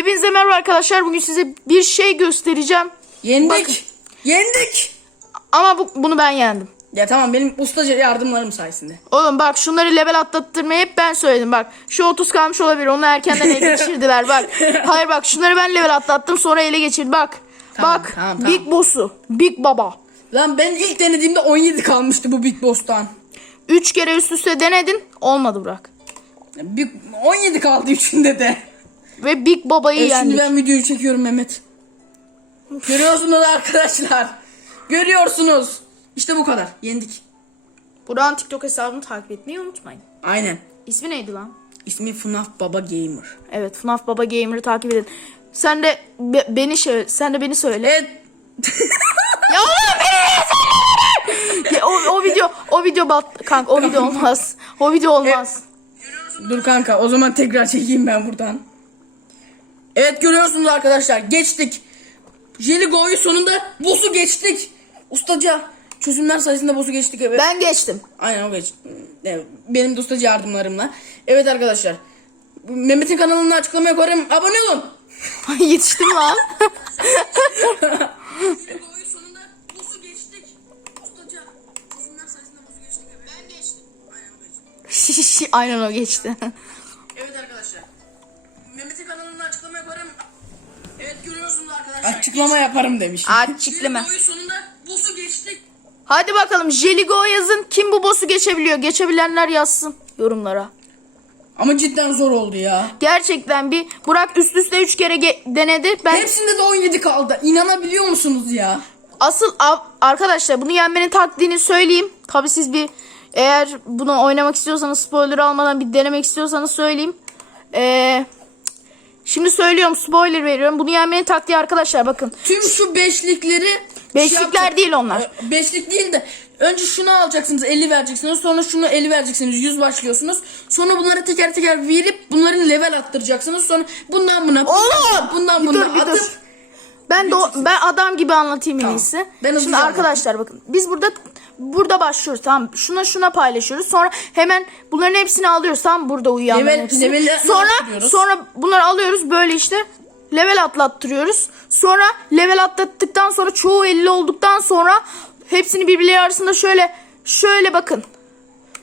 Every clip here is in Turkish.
Hepinize merhaba arkadaşlar. Bugün size bir şey göstereceğim. Yendik. Bakın. Yendik. Ama bu, bunu ben yendim. Ya tamam benim ustaca yardımlarım sayesinde. Oğlum bak şunları level atlattırmayı hep ben söyledim bak. Şu 30 kalmış olabilir. Onu erkenden ele geçirdiler bak. Hayır bak şunları ben level atlattım sonra ele geçirdi bak. Tamam, bak tamam, tamam. Big Boss'u. Big Baba. Lan ben ilk denediğimde 17 kalmıştı bu Big Boss'tan. 3 kere üst üste denedin. Olmadı Burak. Bir, 17 kaldı üçünde de. Ve Big Baba'yı E şimdi yendik. ben videoyu çekiyorum Mehmet. Görüyorsunuz arkadaşlar. Görüyorsunuz. İşte bu kadar. Yendik. Burak'ın TikTok hesabını takip etmeyi unutmayın. Aynen. İsmi neydi lan? İsmi FNAF Baba Gamer. Evet FNAF Baba Gamer'ı takip edin. Sen de be- beni söyle. Sen de beni söyle. Evet. Ya oğlum beni söyle. Ya o, o video o video bat kanka o video olmaz. O video olmaz. Dur kanka o zaman tekrar çekeyim ben buradan. Evet görüyorsunuz arkadaşlar geçtik. Jelligo'yu sonunda boss'u geçtik. Ustaca çözümler sayesinde boss'u geçtik evet. Ben geçtim. Aynen o geç. Evet, benim de ustaca yardımlarımla. Evet arkadaşlar. Mehmet'in kanalını açıklamaya koyarım. Abone olun. Yetiştim lan. Jelligo'yu sonunda boss'u Açıklama yaparım demiş. Açıklama. Jelligo'yu sonunda boss'u geçtik. Hadi bakalım Jeligo yazın. Kim bu boss'u geçebiliyor? Geçebilenler yazsın yorumlara. Ama cidden zor oldu ya. Gerçekten bir Burak üst üste 3 kere ge- denedi. Ben Hepsinde de 17 kaldı. İnanabiliyor musunuz ya? asıl av- arkadaşlar bunu yenmenin taktiğini söyleyeyim. Tabi siz bir eğer bunu oynamak istiyorsanız spoiler almadan bir denemek istiyorsanız söyleyeyim. Ee, şimdi söylüyorum spoiler veriyorum. Bunu yenmenin taktiği arkadaşlar bakın. Tüm şu beşlikleri Beşlikler şey değil onlar. Ee, Beşlik değil de önce şunu alacaksınız 50 vereceksiniz sonra şunu 50 vereceksiniz 100 başlıyorsunuz. Sonra bunları teker teker verip bunların level attıracaksınız. Sonra bundan buna bundan, Oğlum! bundan buna dur, atıp dur. Ben de o- ben adam gibi anlatayım en Tamam. iyisi. Ben Şimdi arkadaşlar bakın biz burada burada başlıyoruz tamam şuna şuna paylaşıyoruz. Sonra hemen bunların hepsini alıyoruz tamam burada uyuyanların Level- hepsini. level'e Sonra sonra bunları alıyoruz böyle işte level atlattırıyoruz. Sonra level atlattıktan sonra çoğu 50 olduktan sonra hepsini birbirleri arasında şöyle şöyle bakın.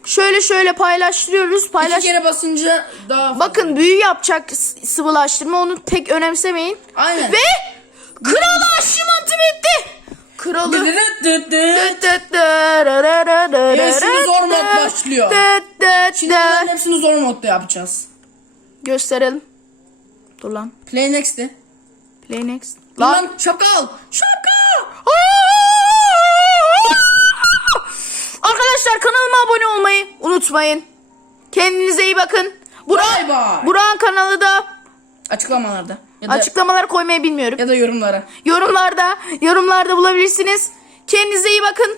Şöyle şöyle paylaştırıyoruz. iki Paylaş kere basınca daha fazla. Bakın büyü yapacak sıvılaştırma onu pek önemsemeyin. Aynen. Ve kralı aşımantı bitti. Kralı. Dıt dıt dıt. Evet şimdi zor mod başlıyor. Şimdi bunların hepsini zor modda yapacağız. Gösterelim. Dur lan. Play next'ti. Play next. Lan. Lan şakal. Şakal. Arkadaşlar kanalıma abone olmayı unutmayın. Kendinize iyi bakın. Bay. Burak'ın kanalı da Açıklamalarda. Ya da, açıklamalara koymayı bilmiyorum. ya da yorumlara. Yorumlarda, yorumlarda bulabilirsiniz. Kendinize iyi bakın.